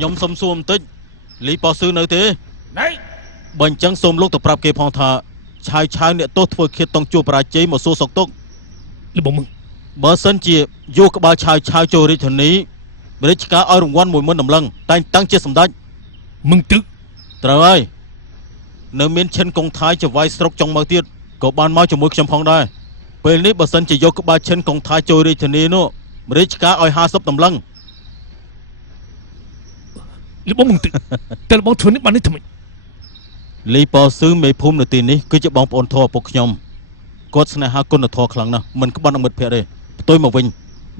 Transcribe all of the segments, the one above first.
ខ្ញុំសុំសួរបន្តិចលីប៉ោស៊ឺនៅទេណៃបើអញ្ចឹងសូមលោកទៅប្រាប់គេផងថាឆាវអ្នកទោសធ្វើឃាតតង់ជួបបរាជ័យមកសួរសុកទុកលោកបងបើសិនជាយកក្បាលឆាវចូលរាជធានីរាជការឲ្យរង្វាន់10000តម្លឹងតែងតាំងជាសម្ដេចមឹងទឹកត្រូវហើយនៅមានឈិនកុងថាយចវាយស្រុកចុងមកទៀតក៏បានមកជាមួយខ្ញុំផងដែរពេលនេះបើសិនជាយកក្បាលឈិនកុងថាយចូលរាជធានីនោះរាជការឲ្យ50តម្លឹងលោកបងមឹងទឹកតែលោកបងធ្វើនេះបាននេះធ្វើម៉េចលីប៉ោស៊ឺមេភូមិនៅទីនេះគឺជាបងប្អូនធម៌ឪពុកខ្ញុំគាត់ស្នេហាគុណធម៌ខ្លាំងណាស់មិនក្បត់នឹងមិត្តភក្តិទេផ្ទុយមកវិញ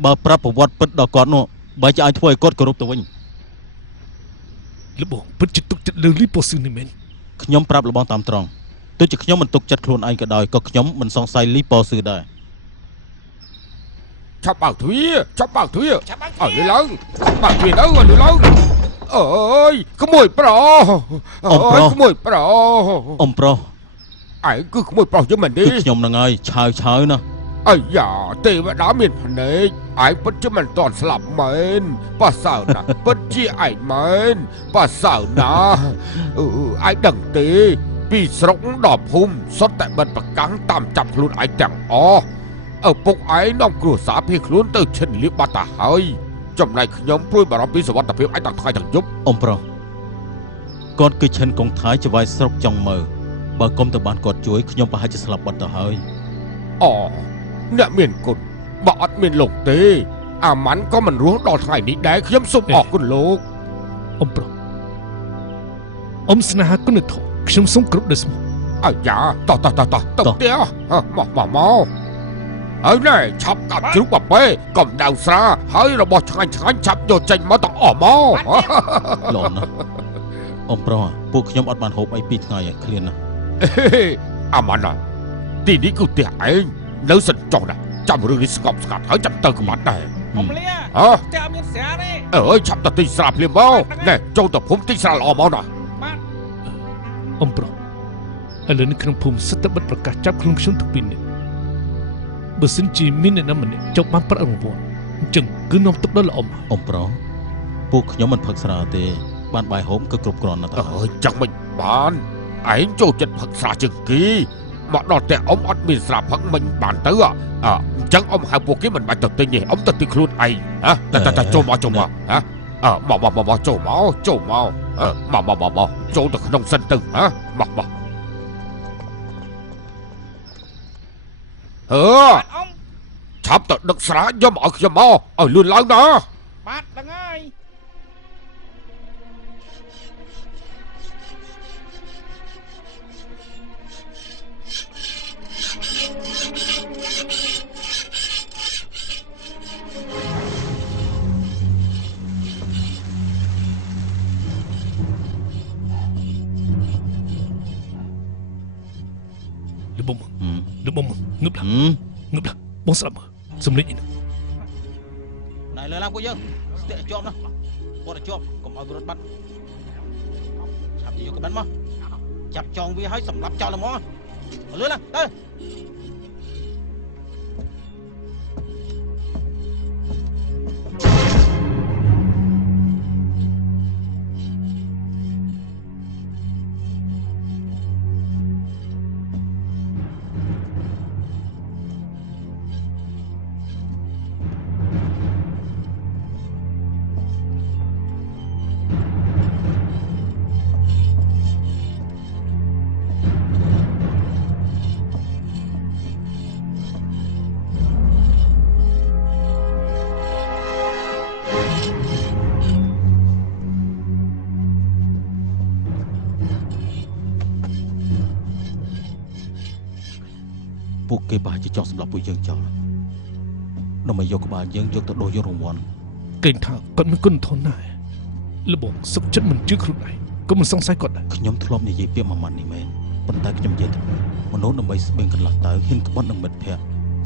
បើប្រាប់ប្រវត្តិពិតដល់គាត់នោះបើជាអាចធ្វើឲ្យគាត់គោរពទៅវិញលោកបងពិតជាទុកចិត្តលើលីប៉ូស៊ឺនេះមែនខ្ញុំប្រាប់លោកបងតាមត្រង់ទោះជាខ្ញុំមិនទុកចិត្តខ្លួនឯងក៏ដោយក៏ខ្ញុំមិនសង្ស័យលីប៉ោស៊ឺដែរចាប់បើកទ្វារឲ្យលឺឡើងបើកទ្វារទៅឲ្យលឺឡើងអើយក្មួយប្រុសក្មួយប្រុសអ៊ំប្រុសឯងគឺក្មួយប្រុសយំមែនទេគឺខ្ញុំនឹងហើយឆាវណាអាយ៉ាទេវតាមានភ្នែកឯងពិតជាមិនទាន់ស្លាប់មែនប៉ាសៅណាពិតជាឯងមែនប៉ាសៅណាឯងដឹងទេពីស្រុកដល់ភូមិសុទ្ធតែបិទប្រកាំងតាមចាប់ខ្លួនឯងទាំងអស់ឪពុកឯងនាំគ្រួសារភៀសខ្លួនទៅឈិនលៀបបាត់ទៅហើយចំណែកខ្ញុំព្រួយបារម្ភពីសុវត្ថិភាពឯងទាំងថ្ងៃទាំងយប់អ៊ំប្រុសគាត់គឺឈិនកុងថាយចវាយស្រុកចុងមើលបើគុំទៅបានគាត់ជួយខ្ញុំប្រហែលជាស្លាប់បាត់ទៅហើយអូអ្នកមានគុណបើអត់មានលោកទេអាម៉ាន់ក៏មិនរស់ដល់ថ្ងៃនេះដែរខ្ញុំសូមអរគុណលោកអ៊ំប្រុសអ៊ំស្នេហាគុណធម៌ខ្ញុំសូមគ្រប់ដោយស្មោះអាយ៉ាតោះទៅផ្ទះមកហើយណែឆាប់កាប់ជ្រូកបាប៉េកំដៅស្រាហើយរបស់ឆ្ងាញ់ឆាប់យកចេញមកទាំងអស់មកល្អណាស់អ៊ំប្រុសពួកខ្ញុំអត់បានហូបអី2ថ្ងៃឃ្លានណាស់អាម៉ាន់ណាទីនេះគឺផ្ទះឯងនៅសិនចុះណាចាំរឿងនេះស្ងប់ស្ងាត់ហើយចាំទៅក្បាត់ដែរអ៊ំលាផ្ទះមានស្រាទេអើយឆាប់ទៅទិញស្រាភ្លាមមកណែចូលទៅភូមិទិញស្រាល្អមកណាបាទអ៊ំប្រុសឥឡូវនេះក្នុងភូមិសិតតែបិទប្រកាសចាប់ខ្លួនខ្ញុំទាំងពីរនាក់បើសិនជាមានអ្នកណាម្នាក់ចុកបានប្រាក់រង្វាន់អញ្ចឹងគឺនាំទុកដល់ល្អអ៊ំប្រុសពួកខ្ញុំមិនផឹកស្រាទេបានបាយហូបគឺគ្រប់គ្រាន់ណាស់តើអើយចឹងមិនបានឯងចូលចិត្តផឹកស្រាជាងគេមកដល់តែអ៊ំអត់មានស្រាផឹកមិនបានទៅអញ្ចឹងអ៊ំហៅពួកគេមិនបាច់ទៅទិញទេអ៊ំទៅទិញខ្លួនឯងតែចូលមកចូលមកចូលទៅក្នុងសិនទៅមកឆាប់ទៅដឹកស្រាយកមកឲ្យខ្ញុំមកឲ្យលឿនឡើងណាបាទដឹងហើយលោកបងងឹបឡាបងស្ដាប់មើលសំលេងនេះណៃលើឡើងពួកយើងស្ទាក់ជាប់ណាគាត់ទៅជាប់កុំឲ្យវារត់បាត់ឆាប់យកក្បិនមកចាប់ចងវាឲ្យសម្លាប់ចោលហ្មងលឿនឡើងទៅពួកគេប្រហែលជាចង់សម្លាប់ពួកយើងចោលដើម្បីយកក្បាលយើងយកទៅដោះយករង្វាន់គេថាគាត់មិនគុណធនណាស់លបងសុខចិត្តមិនជឿខ្លួនឯងក៏មិនសង្ស័យគាត់ដែរខ្ញុំធ្លាប់និយាយពាក្យមួយម៉ាត់នេះមែនប៉ុន្តែខ្ញុំនិយាយទៅមនុស្សដើម្បីស្បៀងកន្លះទៅហ៊ានក្បត់នឹងមិត្តភក្តិ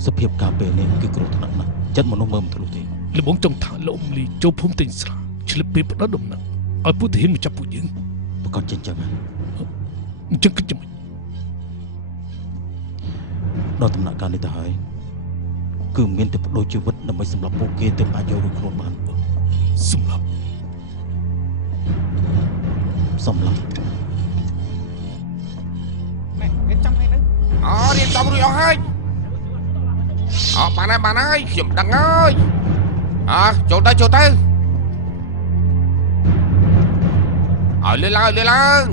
សភាពការពេលនេះគឺគ្រោះថ្នាក់ណាស់ចិត្តមនុស្សមើលមិនធ្លុះទេលបងចង់ថាលោកអ៊ំលីចូលភូមិទិញស្រាឆ្លៀបពេលផ្ដោតដំណឹងឲ្យពួកទាហានមកចាប់ពួកយើងប្រកាសចិញ្ចឹងអញ្ចឹងគិតយ៉ាងម៉េចដល់ដំណាក់កាលនេះទៅហើយគឺមានតែបដូរជីវិតដើម្បីសម្រាប់ពួកគេទើបអាចយករួចខ្លួនបានសម្រាប់ សំឡេង ណែគេចាំឲ្យនៅ រៀបចំរួចអស់ហើយបានហើយខ្ញុំដឹងហើយចូលទៅឲ្យលឿនឡើង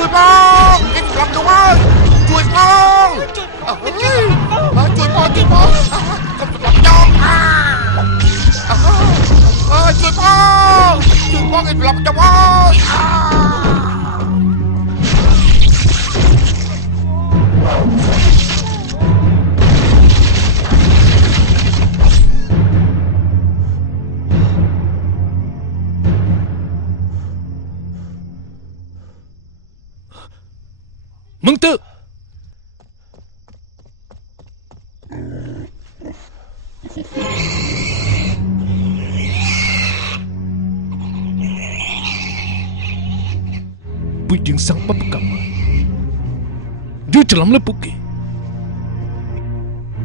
ជួយបងគេស្លាប់នោះហើយជួយបងជួយបងកុំស្លាប់ចោលជួយបងគេស្លាប់ចោលมึงตื้อปุยจึงสั่งปั๊บกลับมายืดฉลามเลยปุกกี้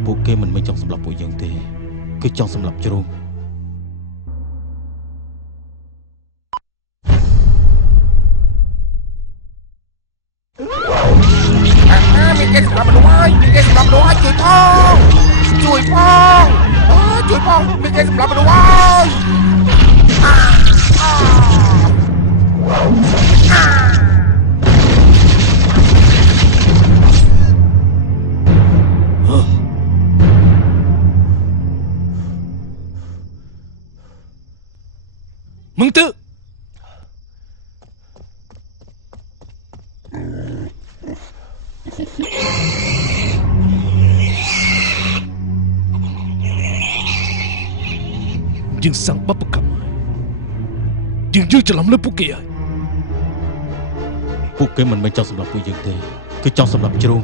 ពួកគេមិនចង់សម្លាប់ពួកយើងទេគឺចង់សម្លាប់ជ្រូក មានគេស្លាប់មនុស្សហើយជួយផងមានគេស្លាប់មនុស្សហើយ มึงตื้อจึงสั่งปั๊บกลับมาจึงยืดฉลามเลยปุกกี้ ពួកគេមិនចង់សម្លាប់ពួកយើងទេគឺចង់សម្លាប់ជ្រូក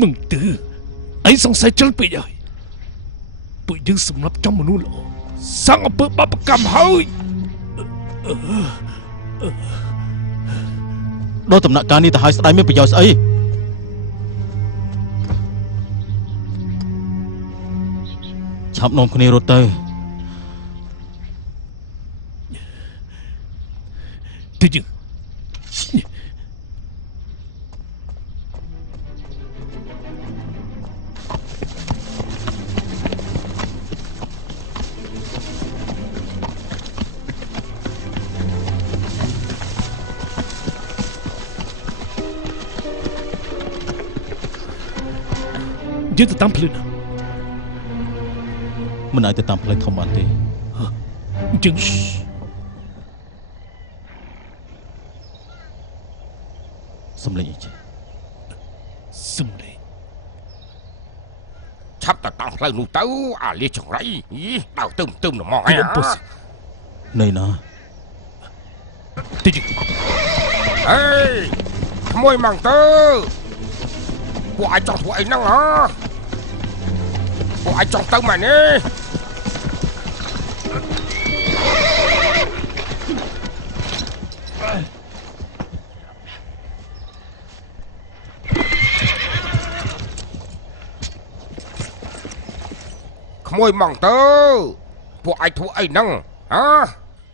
มึงตื้อไอ้สงสัยจนไปใหญ่ปุยยังสำรับจำมนุษย์หรอสั่งเอาเปิดปากกรรมเฮ้ย ដល់ដំណាក់កាលនេះទៅហើយស្ដាយមានប្រយោជន៍ស្អីឆាប់នាំគ្នារត់ទៅ thế chứ Dia tetap pelin. មិនអាចទៅតាមផ្លូវធំបានទេ Chừng សំលេងអីចេះ xâm lệ. ឆាប់ទៅតាមផ្លូវនោះទៅអាលីចង្រៃដើរទឹមហ្មង Dia bos. នៅណា Thế chứ អេក្មួយម៉ងទៅពួកអាចចង់ធ្វើអីហ្នឹងពួកអាចចង់ទៅម៉ែនេះ ក្មួយម៉ងទៅពួកអាចធ្វើអីហ្នឹង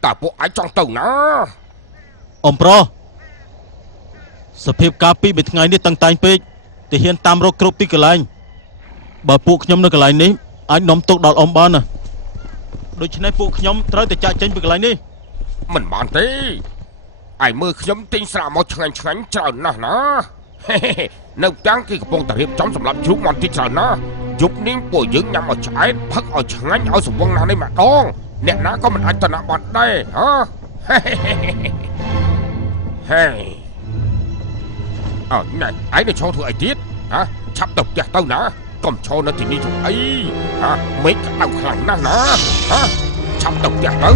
តើពួកអាចចង់ទៅណា អ៊ំប្រុសសភាពការពីមួយថ្ងៃនេះតឹងតែងពេកទៅហ៊ានតាមរកគ្រប់ទីកន្លែងបើពួកខ្ញុំនៅកន្លែងនេះអាចនាំទុកដល់អ៊ំបានណាដូច្នេះពួកខ្ញុំត្រូវតែចាក់ចេញពីកន្លែងនេះ មិនបានទេឯមើលខ្ញុំទិញស្រាមកឆ្ងាញ់ច្រើនណាស់ណា នៅទាំងគេកំពុងតែរៀបចំសម្រាប់ជ្រូកមន់ទីច្រើនណាស់យប់នេះពួកយើងញ៉ាំឲ្យឆ្អែតផឹកឲ្យឆ្ងាញ់ឲ្យសង្វឹងណាស់នេះម្ដងអ្នកណាក៏មិនអាចទៅណាបាត់ដែរហ៎ហេអើណែឯងនៅឈរធ្វើអីទៀតហ៎ឆាប់ទៅផ្ទះទៅណាកុំឈរនៅទីនេះធ្វើអីហ៎មេឃក្តៅខ្លាំងណាស់ណាហ៎ឆាប់ទៅផ្ទះទៅ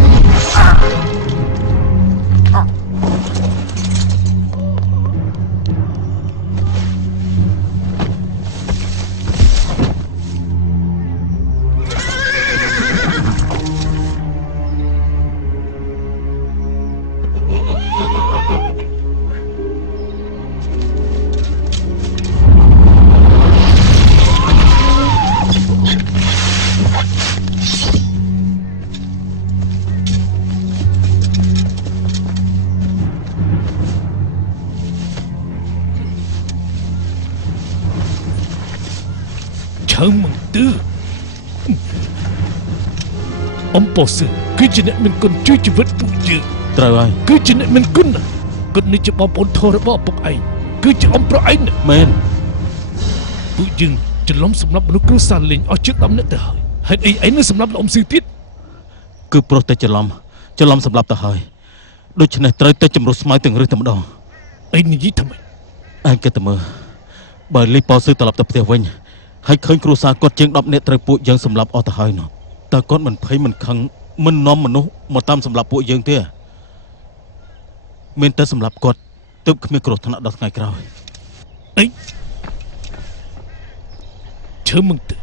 ឈើមន្ទិរអំពសឺគឺជាអ្នកមានគុណជួយជីវិតពួកយើង ត្រូវហើយ គឺជាអ្នកមានគុណណាស់គុណនេះជាបងប្អូនធម៌របស់ឪពុកឯងគឺជាអំប្រុសឯងណា មែន ពួកយើងច្រឡំសម្រាប់មនុស្សគ្រួសារលេងអស់ជាង10នាក់ទៅហើយហេតុអីឯងនៅសម្រាប់លោកអ៊ំស៊ីទៀត គឺប្រុសតែច្រឡំសម្រាប់ទៅហើយដូច្នេះត្រូវតែជំរុះស្មៅទាំងរឹសតែម្ដង ឯងនិយាយថាម៉េច ឯងគិតតែមើលបើលីប៉ោស៊ឺត្រឡប់ទៅផ្ទះវិញហើយឃើញគ្រួសារគាត់ជាង10នាក់ត្រូវពួកយើងសម្លាប់អស់ទៅហើយនោះតើគាត់មិនភ័យមិនខឹងមិននាំមនុស្សមកតាមសម្លាប់ពួកយើងទេមានតែសម្លាប់គាត់ទើបគ្មានគ្រោះថ្នាក់ដល់ថ្ងៃក្រោយ ឯងឈើមន្ទិរ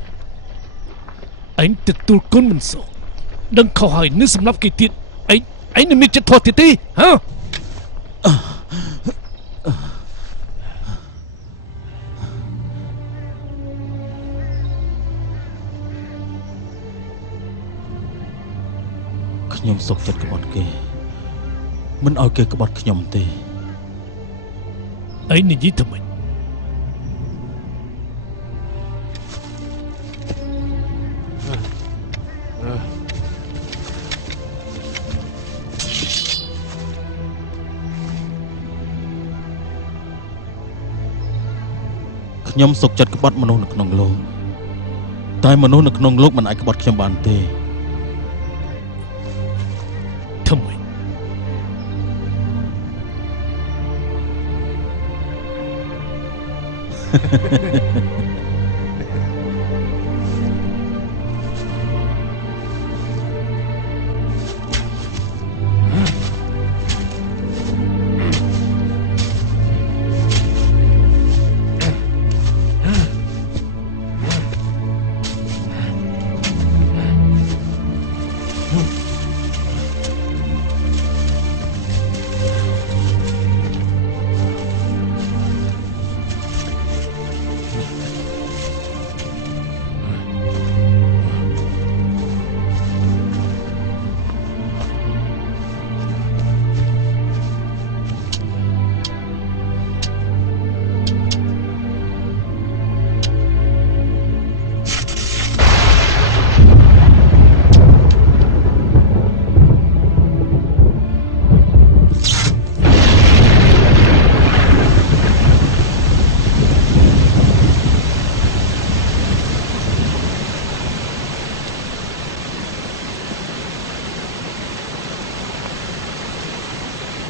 ឯងទទួលគុណមិនសោះដឹងខុសហើយនឹងសម្រាប់គេទៀតឯងនឹងមានចិត្តធម៌ទៀតទេហ៎ ខ្ញុំសុខចិត្តក្បត់គេមិនឲ្យគេក្បត់ខ្ញុំទេឯងនិយាយថាម៉េចខ្ញុំសុខចិត្តក្បត់មនុស្សនៅក្នុងលោកតែមនុស្សនៅក្នុងលោកមិនអាចក្បត់ខ្ញុំបានទេធ្វើម៉េច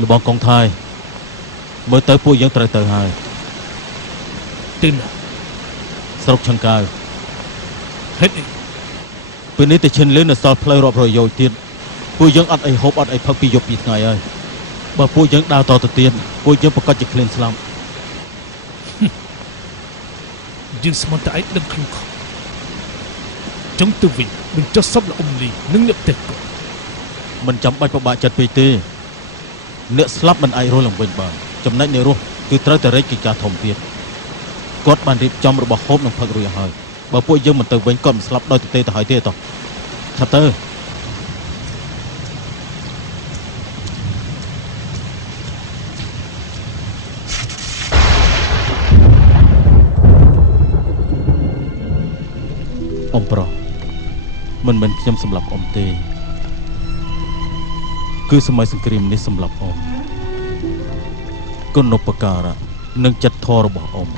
លបងកងថៃមើលទៅពួកយើងត្រូវទៅហើយទីណាស្រុកឆង្កៅហេតុអីពេលនេះតែឈិនលឿននៅសល់ផ្លូវរាប់រយយោជន៍ទៀតពួកយើងអត់អីហូបអត់អីផឹកពីយប់ពីថ្ងៃហើយបើពួកយើងដើរតទៅទៀតពួកយើងប្រកាសជាឃ្លានស្លាប់យើងស្មានតែឯងដឹងខ្លួនខុសចង់ទៅវិញបញ្ចុះសពលោកអ៊ំលីនិងអ្នកផ្ទះគាត់មិនចាំបាច់ពិបាកចិត្តពេកទេអ្នកស្លាប់មិនអាចរស់ឡើងវិញបានចំណែកអ្នករស់គឺត្រូវតែរែកកិច្ចការធំទៀតគាត់បានរៀបចំរបស់ហូបនិងផឹករួចហើយបើពួកយើងមិនទៅវិញគាត់មិនស្លាប់ដោយទទេទៅហើយទេតោះឆាប់ទៅអ៊ំប្រុសមិនមែនខ្ញុំសម្លាប់អ៊ំទេគឺសម័យសង្គ្រាមនេះសម្លាប់អ៊ំគុណឧបការៈ នឹងចិត្តធម៌របស់អ៊ំ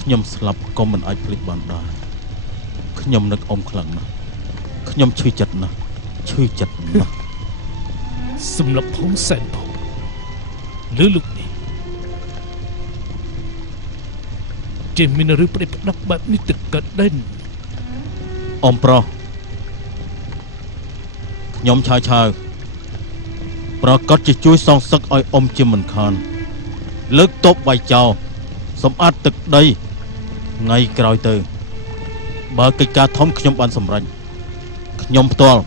ខ្ញុំស្លាប់ក៏មិនអាចភ្លេចបានដែរខ្ញុំនឹកអ៊ំខ្លាំងណាស់ខ្ញុំឈឺចិត្តណាស់ឈឺចិត្តណាស់ សម្រាប់ផងសែនផងលើលោកនេះចេះមានរឿងប្រេះផ្ដាប់បែបនេះទៅកើតដែរ អ៊ំប្រុសខ្ញុំឆាវប្រកាសជាជួយសងសឹកឲ្យអ៊ំជាមិនខានលើកតបវាយចោលសម្អាតទឹកដីថ្ងៃក្រោយទៅបើកិច្ចការធំខ្ញុំបានសម្រេចខ្ញុំផ្ទាល់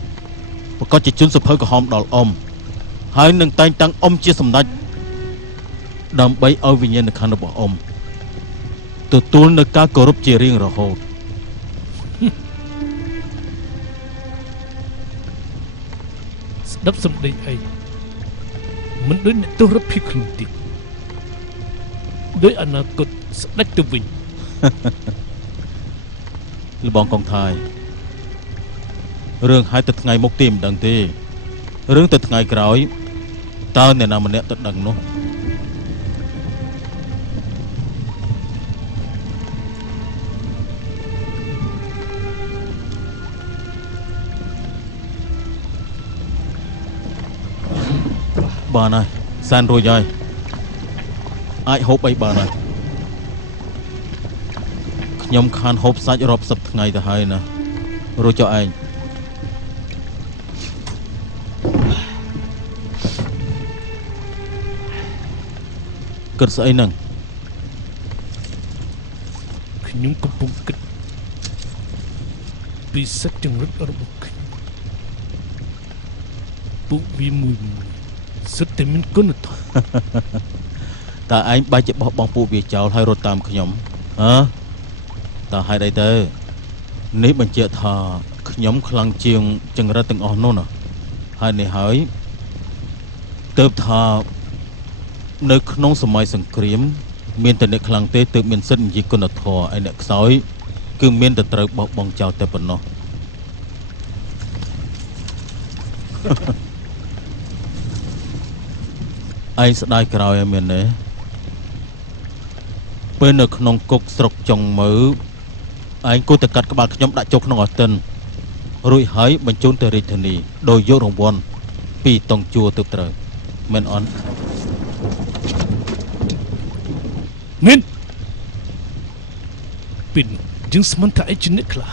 ប្រកាសជាជូនសភៅក្រហមដល់អ៊ំហើយនឹងតែងតាំងអ៊ំជាសម្ដេចដើម្បីឲ្យវិញ្ញាណក្ខន្ធរបស់អ៊ំទទួលនៅការគោរពជារៀងរហូត ស្ដាប់សម្ដីឯងមិនដូចអ្នកទោសរដ្ឋភីខ្លួនទីដោយអនាគតស្ដេចទៅវិញ លបងកងថៃរឿងហើយទៅថ្ងៃមុខទីមិនដឹងទេរឿងទៅថ្ងៃក្រោយតើអ្នកណាម្នាក់ទៅដឹងនោះបានហើយសានរួចហើយអាចហូបអីបានហើយខ្ញុំខានហូបសាច់រាប់សិបថ្ងៃទៅហើយណារួចចុះឯងគិតស្អីហ្នឹងខ្ញុំកំពុងគិតពីសត្វចង្រិតរបស់ខ្ញុំពួកវាមួយសិតតែមានគុណធម៌តើឯងបែរជាបោះបង់ពួកវាចោលហើយរត់តាមខ្ញុំតើហេតុអីទៅនេះបញ្ជាក់ថាខ្ញុំខ្លាំងជាងចង្រិតទាំងអស់នោះណាហើយនេះហើយទើបថានៅក្នុងសម័យសង្គ្រាមមានតែអ្នកខ្លាំងទេទើបមានសិទ្ធិនិយាយគុណធម៌ឯអ្នកខ្សោយគឺមានតែត្រូវបោះបង់ចោលតែប៉ុណ្ណោះ ឯងស្ដាយក្រោយឲ្យមានទេពេលនៅក្នុងគុកស្រុកចុងមើឯងគួរតែកាត់ក្បាលខ្ញុំដាក់ចូលក្នុងអស្តិនរួចហើយបញ្ជូនទៅរាជធានីដោយយករង្វាន់ពីតង់ជួរទៅត្រូវមែនអត់មានពីជាងស្មានថាឯងជាអ្នកខ្លះ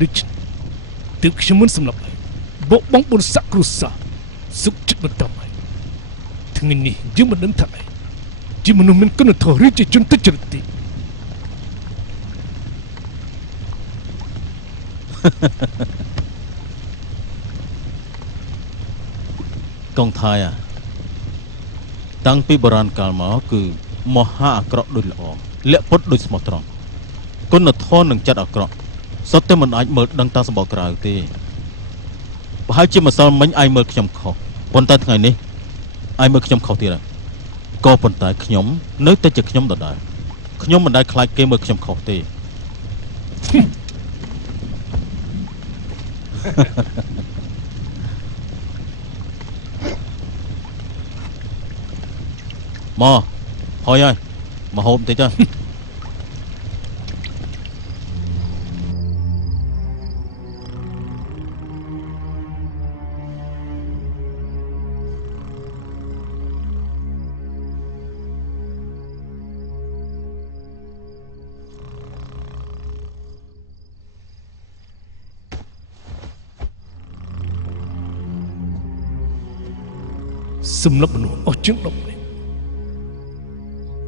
ដូចទើបខ្ញុំមិនសម្លាប់ហើយបោកបង់បុណ្យស័ក្តិគ្រួសារសុខចិត្តបន្តហើយថ្ងៃនេះយើងមិនដឹងថាឯងជាមនុស្សមានគុណធម៌ឬជាជនទុច្ចរិតទេ កងថៃតាំងពីបុរាណកាលមកគឺមហាអាក្រក់ដូចល្អលាក់ពុតដូចស្មោះត្រង់គុណធម៌នឹងចិត្តអាក្រក់សុទ្ធតែមិនអាចមើលដឹងតាមសម្បកក្រៅទេប្រហែលជាម្សិលមិញឯងមើលខ្ញុំខុសប៉ុន្តែថ្ងៃនេះឯងមើលខ្ញុំខុសទៀតហើយក៏ប៉ុន្តែខ្ញុំនៅតែជាខ្ញុំដដែលខ្ញុំមិនដែលខ្លាចគេមើលខ្ញុំខុសទេ មកហើយហើយមកហូបបន្តិចទៅ សម្រាប់មនុស្សអស់ជាង10នាក់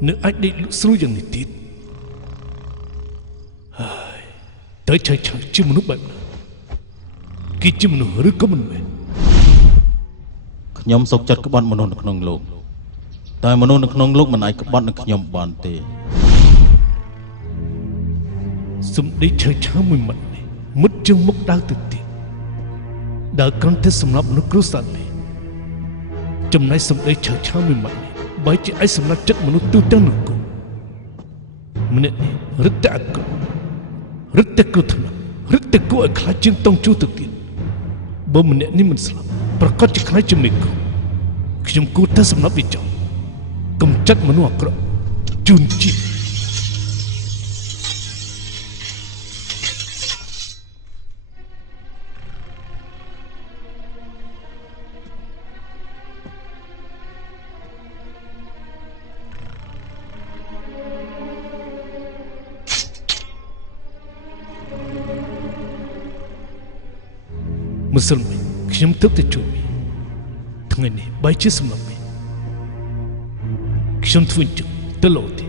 នៅអាចដេកលក់ស្រួលយ៉ាងនេះទៀតហើយតើឆៃជាមនុស្សបែបណាគេជាមនុស្សឬក៏មិនមែនខ្ញុំសុខចិត្តក្បត់មនុស្សនៅក្នុងលោកតែមនុស្សនៅក្នុងលោកមិនអាចក្បត់នឹងខ្ញុំបានទេសំដីឆៃមួយម៉ាត់នេះមុតជាងមុខដើរទៅទៀតដើរគ្រាន់តែសម្រាប់មនុស្សគ្រួសារនេះ ចំណែកសម្ដីឆើឆាមួយម៉ាត់នេះបើជាឯសម្រាប់ចិត្តមនុស្សទូទាំងនគរម្នាក់នេះរឹតតែអាក្រក់រឹតតែគ្រោះថ្នាក់រឹតតែគួរឲ្យខ្លាចជាងតង់ជួទៅទៀតបើម្នាក់នេះមិនស្លាប់ប្រកាសជាខ្លាចជាមេឃខ្ញុំគួរតែសម្រាប់វាចោលកុំចាត់មនុស្សអាក្រក់ ជួនជាតិ ម្សិលមិញខ្ញុំទើបតែជួបមីថ្ងៃនេះបែរជាសម្លាប់មីខ្ញុំធ្វើអញ្ចឹងទៅលោទេ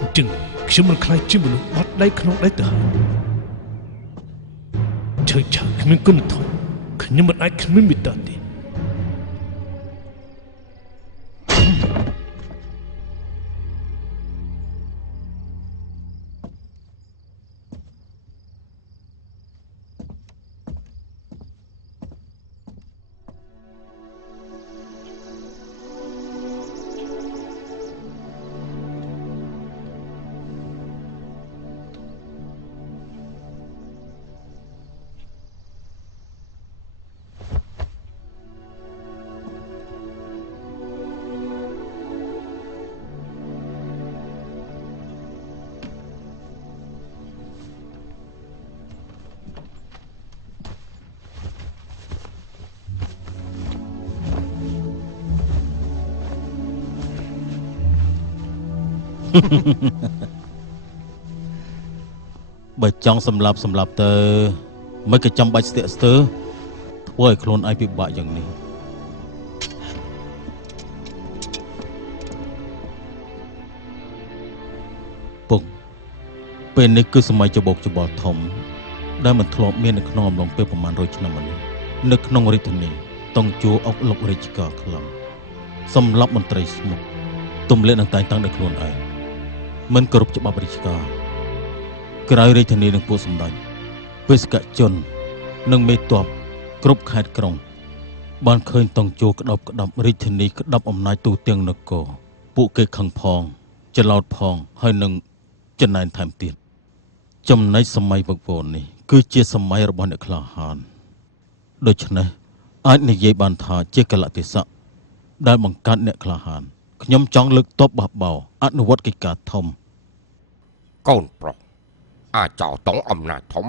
អញ្ចឹងខ្ញុំមិនខ្លាចជាមនុស្សបាត់ដៃក្នុងដៃទៅហើយឆើឆាគ្មានគុណធម៌ខ្ញុំមិនអាចគ្មានមេត្តាទេ បើចង់សម្លាប់ទៅមិនក៏ចាំបាច់ស្ទាក់ស្ទើរធ្វើឲ្យខ្លួនឯងពិបាកយ៉ាងនេះពុកពេលនេះគឺសម័យច្បោកច្បល់ធំដែលមិនធ្លាប់មាននៅក្នុងអំឡុងពេលប្រមាណ100ឆ្នាំមកនេះនៅក្នុងរាជធានីតង់ជួអុកលុករាជការខ្លាំងសម្លាប់មន្ត្រីស្មុគទម្លាក់នឹងតែងតាំងដោយខ្លួនឯងមិនគោរពច្បាប់រាជការក្រៅរាជធានីនឹងពួកសម្ដេចបេសកជននិងមេទ័ពគ្រប់ខេត្តក្រុងបានឃើញតង់ជួក្តោបក្តាប់រាជធានីក្តាប់អំណាចទូទាំងនគរពួកគេខឹងផងច្រឡោតផងហើយនឹងចំណែនថែមទៀតចំណែកសម័យវឹកវរនេះគឺជាសម័យរបស់អ្នកក្លាហានដូច្នេះអាចនិយាយបានថាជាកលៈទេសៈដែលបង្កើតអ្នកក្លាហានខ្ញុំចង់លើកទ័ពបះបោអនុវត្តកិច្ចការធំ កូនប្រុសអាចោតង់អំណាចធំ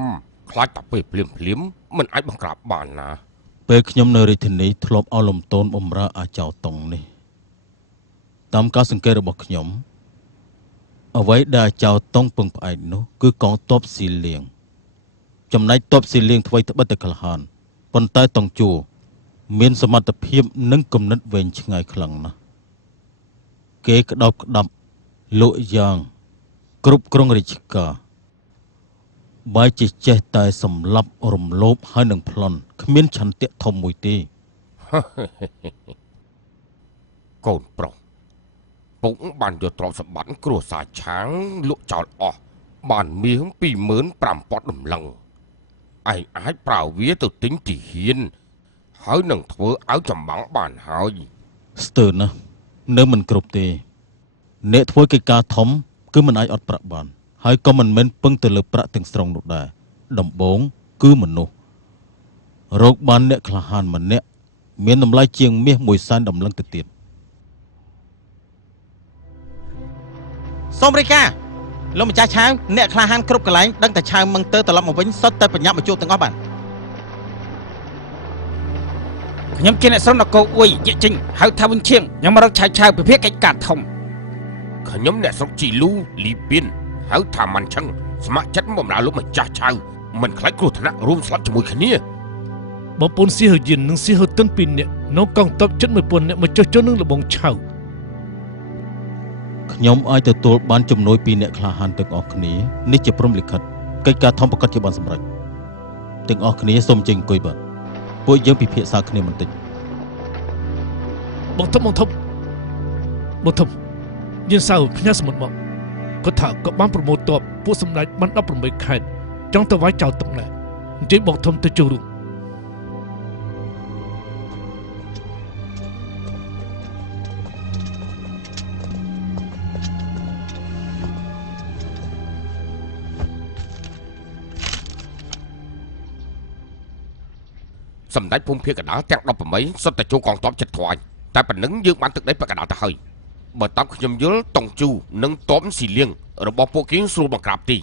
ខ្លាចតែពេលភ្លាមមិនអាចបង្ក្រាបបានណា ពេលខ្ញុំនៅរាជធានីធ្លាប់ឲ្យលំតូនបំរើអាចោតុងនេះតាមការសង្កេតរបស់ខ្ញុំអ្វីដែលអាចោតុងពឹងផ្អែកនោះគឺកងទ័ពស៊ីលៀងចំណែកទ័ពស៊ីលៀងថ្មីត្បិតតែក្លាហានប៉ុន្តែតង់ជួមានសមត្ថភាពនិងគំនិតវែងឆ្ងាយខ្លាំងណាស់គេក្តោបក្តាប់លក់យ៉ាងគ្រប់គ្រងរាជការបើជាចេះតែសម្លាប់រំលោភហើយនឹងប្លន់គ្មានឆន្ទៈធំមួយទេ កូនប្រុសពុកបានយកទ្រព្យសម្បត្តិគ្រួសារឆាងលក់ចោលអស់បានមាស 25,000 ដំឡឹងឯងអាចប្រើវាទៅទិញទីហ៊ានហើយនឹងធ្វើឲ្យចម្បាំងបានហើយ ស្ទើរណាស់នៅមិនគ្រប់ទេអ្នកធ្វើកិច្ចការធំគឺមិនអាចអត់ប្រាក់បានហើយក៏មិនមែនពឹងទៅលើប្រាក់ទាំងស្រុងនោះដែរដំបូងគឺមនុស្សរកបានអ្នកក្លាហានម្នាក់មានតម្លៃជាងមាស 100,000 ដំឡឹងទៅទៀត សូមរាយការណ៍លោកម្ចាស់ឆាវអ្នកក្លាហានគ្រប់កន្លែងដឹងតែឆាវមឹងទៅត្រឡប់មកវិញសុទ្ធតែបញ្ញាប់មកជួបទាំងអស់បាទខ្ញុំជាអ្នកស្រុកនគរអ៊ុយយិជិញហៅថាវិញឈៀងខ្ញុំមករកឆាវឆាវពិភាក្សាកិច្ចការធំ ខ្ញុំអ្នកស្រុកជីលូលីបៀនហៅថាម៉ាន់ឆឹងស្ម័គ្រចិត្តបម្រើលោកម្ចាស់ឆៅមិនខ្លាចគ្រោះថ្នាក់រួមស្លាប់ជាមួយគ្នា បងប្អូនសៀហឺយិននិងសៀហឺតិនពីរនាក់នៅកងទ័ពជិត 1,000 នាក់មកចុះចូលនឹងលបងឆៅ ខ្ញុំអាចទទួលបានជំនួយពីអ្នកក្លាហានទាំងអស់គ្នានេះជាព្រំលិខិតកិច្ចការធំប្រកាសជាបានសម្រេចទាំងអស់គ្នាសូមចេញអង្គុយបាទពួកយើងពិភាក្សាគ្នាបន្តិច បងធំយើងសៅផ្ញើសមុទ្រមកគាត់ថាក៏បានប្រមូលទ័ពពួកសម្ដេចបាន 18 ខេត្តចង់ទៅវាយចោលទឹកដែរអញ្ជើញបងធំទៅចូលរួម សម្ដេចភូមិភាគកណ្ដាលទាំង 18 សុទ្ធតែចូលកងទ័ពចិត្តថ្វាយតែប៉ុណ្ណឹងយើងបានទឹកដីពាក់កណ្ដាលទៅហើយ បើតាមខ្ញុំយល់តុងជូនិងតបស៊ីលៀងរបស់ពួកគេស្រួលបង្ក្រាបទី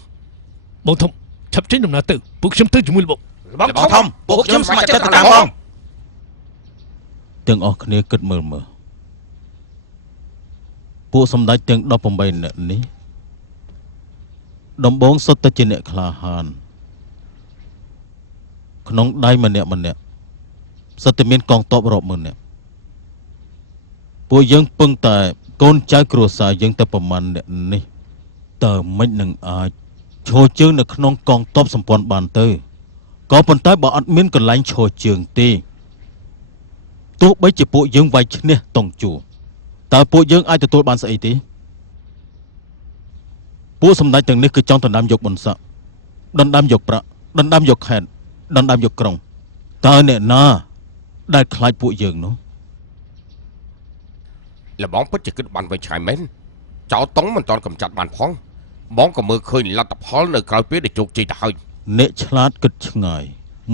បងធំឆាប់ចេញដំណើរទៅពួកខ្ញុំទៅជាមួយលោក បងធំពួកខ្ញុំស្ម័គ្រចិត្តទៅតាមបង ទាំងអស់គ្នាគិតមើលពួកសម្ដេចទាំង18នាក់នេះដំបងសុទ្ធតែជាអ្នកក្លាហានក្នុងដៃម្នាក់សុទ្ធតែមានកងទ័ពរាប់ម៉ឺននាក់ពួកយើងពឹងតែកូនចៅគ្រួសារយើងតែប្រមាណអ្នកនេះតើមិននឹងអាចឈរជើងនៅក្នុងកងទ័ពសម្ព័ន្ធបានទៅក៏ប៉ុន្តែបើអត់មានកន្លែងឈរជើងទេទោះបីជាពួកយើងវាយឈ្នះតុងជូតើពួកយើងអាចទទួលបានស្អីទេពួកសម្ដេចទាំងនេះគឺចង់ដណ្ដើមយកបុណ្យស័ក្តិដណ្ដើមយកប្រាក់ដណ្ដើមយកខេត្តដណ្ដើមយកក្រុងតើអ្នកណាដែលខ្លាចពួកយើងនោះ លបងពិតជាគិតបានវិញឆ្ងាយមែនចៅតុងមិនតន់កំចាត់បានផងបងក៏មើលឃើញលទ្ធផលនៅក្រៅពេលដែលជោគជ័យទៅហើយ អ្នកឆ្លាតគិតឆ្ងាយ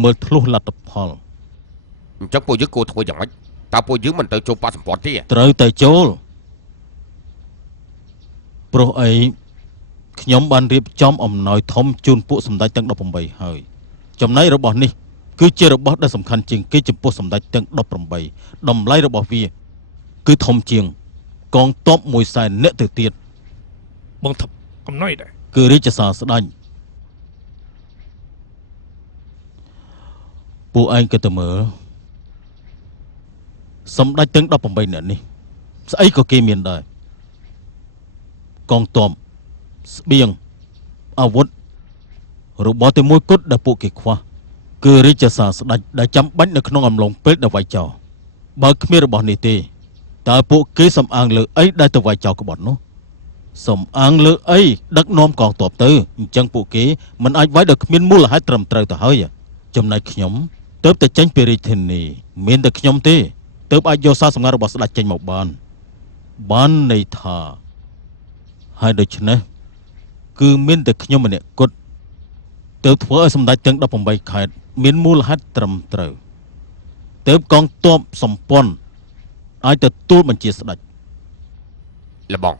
មើលធ្លុះលទ្ធផល អញ្ចឹងពួកយើងគួរធ្វើយ៉ាងម៉េចតើពួកយើងមិនទៅចូលបកសម្ព័ន្ធទេ ត្រូវតែចូលព្រោះអីខ្ញុំបានរៀបចំអំណោយធំជូនពួកសម្ដេចទាំង18ហើយចំណែករបស់នេះគឺជារបស់ដែលសំខាន់ជាងគេចំពោះសម្ដេចទាំង18តម្លៃរបស់វាគឺធំជាងកងទ័ព100,000នាក់ទៅទៀត បងធំអំណោយដែរ គឺរាជសារស្ដេចពួកឯងក៏ទៅមើលសម្ដេចទាំង18នាក់នេះស្អីក៏គេមានដែរកងទ័ពស្បៀងអាវុធរបស់តែមួយគត់ដែលពួកគេខ្វះគឺរាជសារស្ដេចដែលចាំបាច់នៅក្នុងអំឡុងពេលដែលវាយចោលបើគ្មានរបស់នេះទេតើពួកគេសំអាងលើអីដែលទៅវាយចោលក្បត់នោះសំអាងលើអីដឹកនាំកងទ័ពទៅអញ្ចឹងពួកគេមិនអាចវាយដោយគ្មានមូលហេតុត្រឹមត្រូវទៅហើយចំណែកខ្ញុំទើបតែចេញពីរាជធានីមានតែខ្ញុំទេទើបអាចយកសារសម្ងាត់របស់ស្ដេចចេញមកបានន័យថាហើយដូច្នេះគឺមានតែខ្ញុំម្នាក់គត់ទើបធ្វើឲ្យសម្ដេចទាំង18ខេត្តមានមូលហេតុត្រឹមត្រូវទើបកងទ័ពសម្ព័ន្ធអាចទទួលបញ្ជាស្ដេច លបង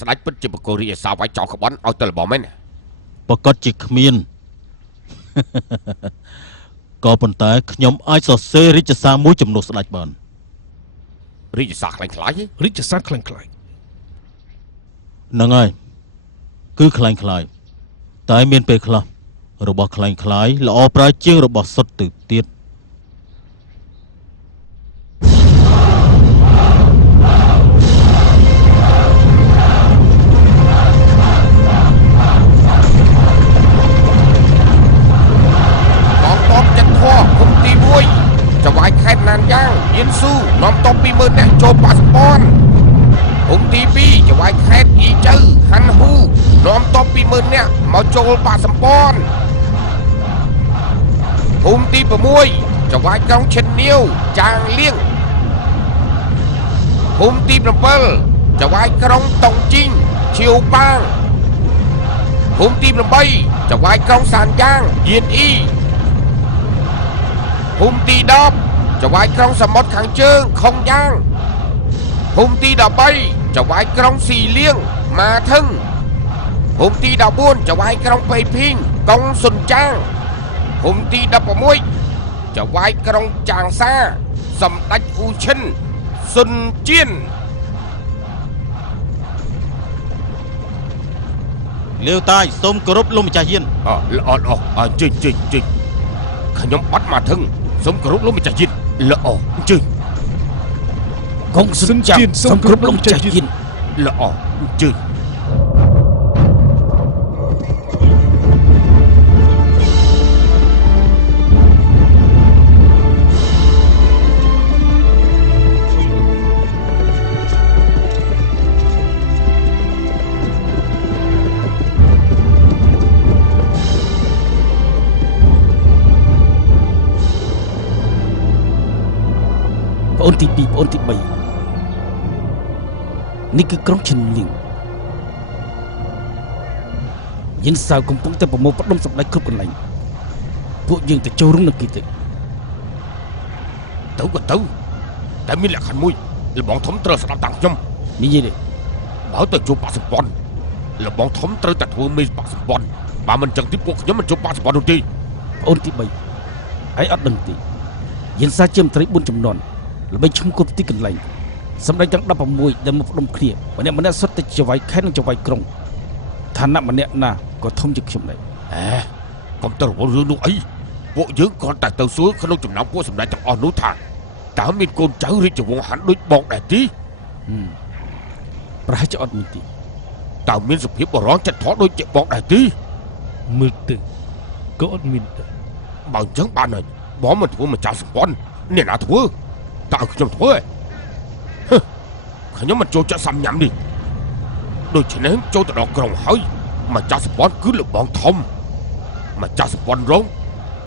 ស្ដេចពិតជាបកគោរាជអាសាវាយចោលក្បត់ឲ្យទៅលបងមែន ប្រកាសជាគ្មាន ក៏ប៉ុន្តែខ្ញុំអាចសរសេររាជសារមួយចំនួនស្ដេចបាន រាជអាសាខ្លាំងខ្លាយ រាជសារខ្លាំងខ្លាយ ហ្នឹងហើយគឺខ្លាំងខ្លាយតែមានពេលខ្លះរបស់ខ្លាំងខ្លាយល្អប្រើជាងរបស់សុទ្ធទៅទៀត គុំទី1ចវាយខេត្តណានយ៉ាងយៀនស៊ូនាំតប20,000នាក់ចូលបកសម្ព័ន្ធគុំទី2ចវាយខេត្តអ៊ីជើហាន់ហ៊ូនាំតប20,000នាក់មកចូលបកសម្ព័ន្ធគុំទី6ចវាយក្រុងឈិននីវចាងលៀងគុំទី7ចវាយក្រុងតុងជីងឈៀវប៉ាងគុំទី8ចវាយក្រុងសានយ៉ាងយៀនអ៊ី ភូមិទី10ចវាយក្រុងសមុទ្រខាងជើងខុងយ៉ាងភូមិទី13ចវាយក្រុងស៊ីលៀងម៉ាថឹងភូមិទី14ចវាយក្រុងប៉ៃភីងកុងស៊ុនចាងភូមិទី16ចវាយក្រុងចាងសាសម្ដេចអ៊ូឈិនស៊ុនជៀន លាវតាយសូមគោរពលោកម្ចាស់យាន ល្អជិះខ្ញុំបាត់មកធឹងសូមគោរពលោកម្ចាស់យានល្អជិះកងស៊ុនចាងសូមគោរពលោកម្ចាស់យានល្អជិះ ប្អូនទី2ប្អូនទី3នេះគឺក្រុងឈិនលៀងយិនសាវកំពុងតែប្រមូលផ្ដុំសម្ដេចគ្រប់កន្លែងពួកយើងទៅចូលរួមនឹងគេទៅ ទៅក៏ទៅតែមានលក្ខខណ្ឌមួយលបងធំត្រូវស្ដាប់តាមខ្ញុំ និយាយទេ បើទៅជួបបាក់សម្ព័ន្ធលបងធំត្រូវតែធ្វើមេបាក់សម្ព័ន្ធបើមិនចឹងទីពួកខ្ញុំមិនជួបបាក់សម្ព័ន្ធនោះទេ ប្អូនទី3ហើយអត់ដឹងទេយិនសាជាមន្ត្រី4ចំនួនល្បីឈ្មោះគ្រប់ទីកន្លែងសម្ដេចទាំង16ដែលមកផ្ដុំគ្នាម្នាក់សុទ្ធតែចវាយខេត្តនិងចវាយក្រុងឋានៈម្នាក់ណាក៏ធំជាងខ្ញុំដែរ កុំទៅរវល់រឿងនោះអីពួកយើងគ្រាន់តែទៅសួរក្នុងចំណោមពួកសម្ដេចទាំងអស់នោះថាតើមានកូនចៅរាជវង្សហាន់ដូចបងដែរទេ ប្រហែលជាអត់មានទេ តើមានសភាពបរងចិត្តធំដូចជាបងដែរទេ មើលទៅក៏អត់មានដែរ បើអញ្ចឹងបានហើយបងមិនធ្វើម្ចាស់សម្ព័ន្ធអ្នកណាធ្វើតើឲ្យខ្ញុំធ្វើខ្ញុំមិនចូលចិត្តសាំញ៉ាំនេះដូច្នេះចូលទៅដល់ក្រុងហើយម្ចាស់សម្ព័ន្ធគឺលបងធំម្ចាស់សម្ព័ន្ធរង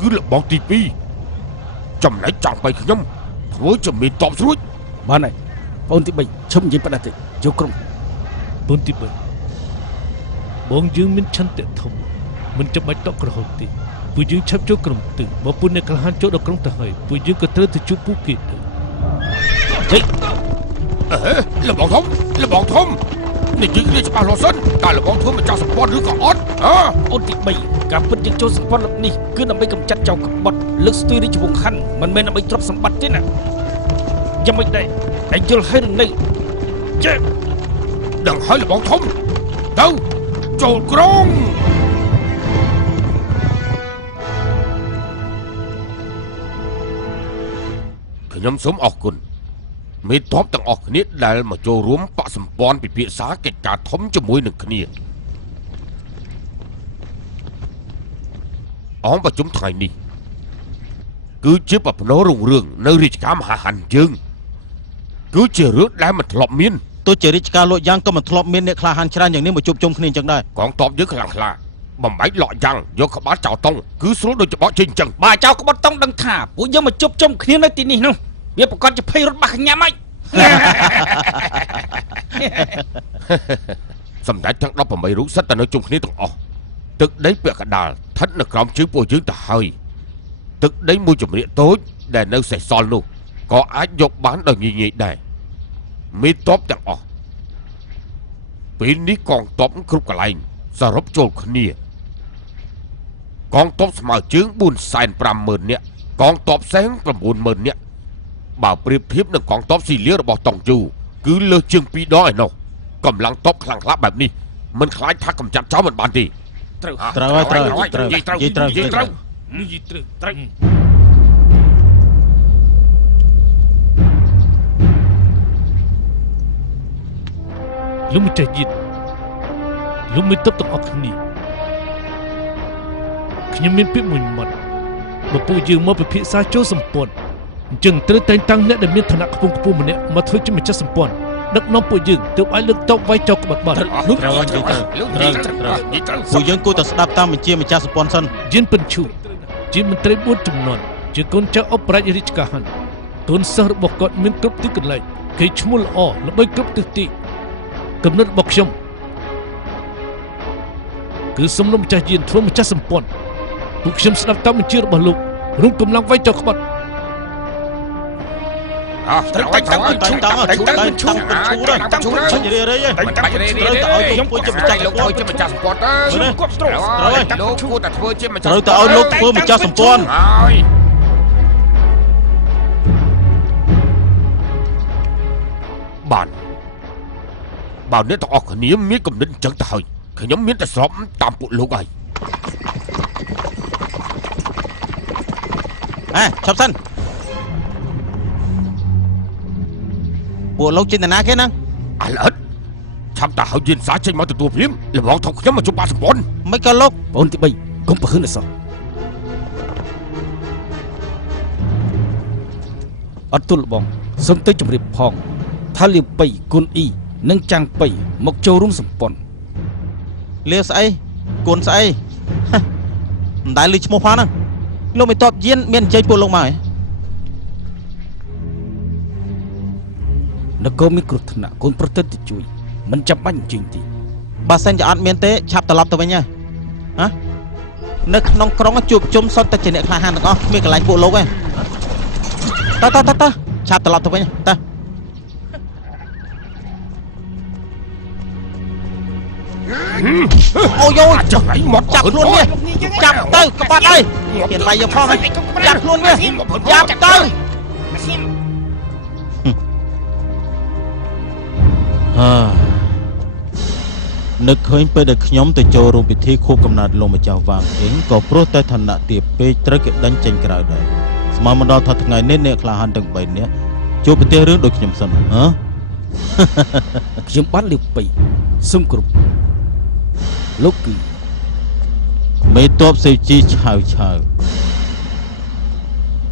គឺលបងទី2ចំណែកចង់ไปខ្ញុំធ្វើជាមានតបស្រួច បានហើយប្អូនទី3ឈប់និយាយផ្ដាច់ទេចូលក្រុង ពូនទី3បងយើងមានឆន្ទៈធំមិនចាំបាច់តក់ក្រហមទេពួកយើងឆាប់ចូលក្រុមទៅបើពូនអ្នកក្លាហានចូលដល់ក្រុងទៅហើយពួកយើងក៏ត្រូវទៅជួបពួកគេទៅ លបងធំនិយាយគ្នាច្បាស់លាស់សិនតើលបងធ្វើម្ចាស់សម្ព័ន្ធឬក៏អត់ អូនទី3ការពិតយើងចូលសម្ព័ន្ធលើកនេះគឺដើម្បីកម្ចាត់ចៅក្បត់លើកស្ទួយរាជវង្សហាន់មិនមែនដើម្បីទ្រព្យសម្បត្តិទេណាយ៉ាងម៉េចដែរឯងយល់ហើយឬនៅចេះ ដឹងហើយលបងធំទៅចូលក្រុងខ្ញុំសូមអរគុណមេតបទាំងអស់គ្នាដែលមកចូលរួមបកសម្ព័ន្ធពិភាក្សាកិច្ចការធំជាមួយនឹងគ្នាអង្គប្រជុំថ្ងៃនេះគឺជាប្រផ្នូលរុងរឿងនៅរាជការមហាហ័នយើងគឺជារឿងដែលមិនធ្លាប់មាន ទោះជារាជការលោកយ៉ាងក៏មិនធ្លាប់មានអ្នកក្លាហានច្រើនយ៉ាងនេះមកជួបជុំគ្នាអញ្ចឹងដែរ កងទ័ពយើងខ្លាំងក្លាបំបែកលក់យ៉ាងយកក្បាលចៅតុងគឺស្រួលដូចច្បោកជិះអញ្ចឹង បើចៅក្បត់តុងដឹងថាពួកយើងមកជប់ជុំគ្នានៅទីនេះនោះវាប្រកាសជាភ័យរត់បាស់ញ៉ាំហើយ សម្ដេចទាំង18រូបសិតតែនៅជុំគ្នាទាំងអស់ទឹកដីពាក់កណ្ដាលស្ថិតនៅក្រោមជើងពួកយើងទៅហើយទឹកដីមួយជំរាកតូចដែលនៅសេសសល់នោះក៏អាចយកបានដោយងាយៗដែរមេតបទាំងអស់ពេលនេះកងទ័ពគ្រប់កន្លែងសរុបចូលគ្នាកងទ័ពស្មើជើង 450,000 នាក់កងទ័ពសែង 90,000 នាក់បើប្រៀបធៀបនឹងកងទ័ពស៊ីលៀរបស់តុងជូគឺលើសជាង2 ដងឯណោះកម្លាំងទ័ពខ្លាំងក្លាបែបនេះមិនខ្លាចថាកម្ចាត់ចោលមិនបានទេ ត្រូវ ត្រូវហើយត្រូវ និយាយត្រូវលោកម្ចាស់យិតលោកមិនតបទាំងអស់គ្នាខ្ញុំមានពាក្យមួយម៉ាត់បើពួកយើងមកពិភាក្សាចូលសម្ព័ន្ធអញ្ចឹងត្រូវតែងតាំងអ្នកដែលមានឋានៈខ្ពង់ខ្ពស់ម្នាក់មកធ្វើជាម្ចាស់សម្ព័ន្ធដឹកនាំពួកយើងទើបអាចលើកតបវាយចោលក្បត់បាន ត្រូវពួកយើងគួរតែស្ដាប់តាមបញ្ជាម្ចាស់សម្ព័ន្ធសិន យិនពិនឈូជាមន្ត្រី4ចំនួនជាកូនចៅអបរាជរាជការហាន់កូនសិស្សរបស់គាត់មានគ្រប់ទីកន្លែងគេឈ្មោះល្អល្បីគ្រប់ទិសទីកំណត់របស់ខ្ញុំគឺសំណុំម្ចាស់យិនធ្វើម្ចាស់សម្ព័ន្ធពួកខ្ញុំស្ដាប់តាមបញ្ជារបស់លោករួមកម្លាំងវាយចោលក្បត់ ត្រូវតែតាំងឈូតាំងឈូបាច់រេទៅខ្ញុំពួកជាម្ចាស់លោកធ្វើជាម្ចាស់សម្ព័ន្ធទៅគាត់ស្ទល់លោកគួរតែធ្វើជាម្ចាស់ ត្រូវតែឲ្យលោកធ្វើម្ចាស់សម្ព័ន្ធ ហើយបានបើអ្នកទាំងអស់គ្នាមានគំនិតអញ្ចឹងទៅហើយខ្ញុំមានតែស្របតាមពួកលោកហើយ ឈប់សិនពួកលោកចិនណាគេហ្នឹង អាឡិតឆាប់តាឲ្យយិនសាចេញមកទទួលភ្លាមលបងថោកខ្ញុំមកជប់បាក់សម្ព័ន្ធ មិនក៏លោក ប្អូនទី3កុំប្រហឹងអសោះអត់ទល់បងសុំទៅជម្រាបផងថាលាវប៉ៃគុនអ៊ីនិងចាំងប៉ៃមកចូលរួមសម្ព័ន្ធ លាវស្អីគួនស្អីមិនដែលឮឈ្មោះផងហ្នឹងលោកមិនតបយានមានអញ្ជើញពួកលោកមកហ៎ នគរមានគ្រោះថ្នាក់កូនប្រតិទិជួយមិនចាំបាច់អញ្ជើញទេ បើសិនជាអត់មានទេឆាប់ត្រឡប់ទៅវិញហ៎នៅក្នុងក្រុងជួបជុំសុទ្ធតែជាអ្នកក្លាហានទាំងអស់គ្មានកន្លែងពួកលោកទេតឆាប់ត្រឡប់ទៅវិញត អូយ chẳng ấy một ចាប់ខ្លួនវាចាប់ទៅក្បត់ហើយហ៊ានវាយយកផងហើយចាប់ខ្លួនវាចាប់ទៅ ហានឹកឃើញពេលដែលខ្ញុំទៅចូលរួមពិធីខួបកំណើតលោកម្ចាស់វាងអេងក៏ព្រោះតែឋានៈទាបពេកត្រូវគេដេញចេញក្រៅដែរស្មានមិនដល់ថាថ្ងៃនេះអ្នកក្លាហានទាំង3នាក់ជួបប្រទេសរឿងដូចខ្ញុំសិនហ៎ ខ្ញុំបានលាបបីសុំគ្រប់លោកគឺ មេតបសេវជីឆាវ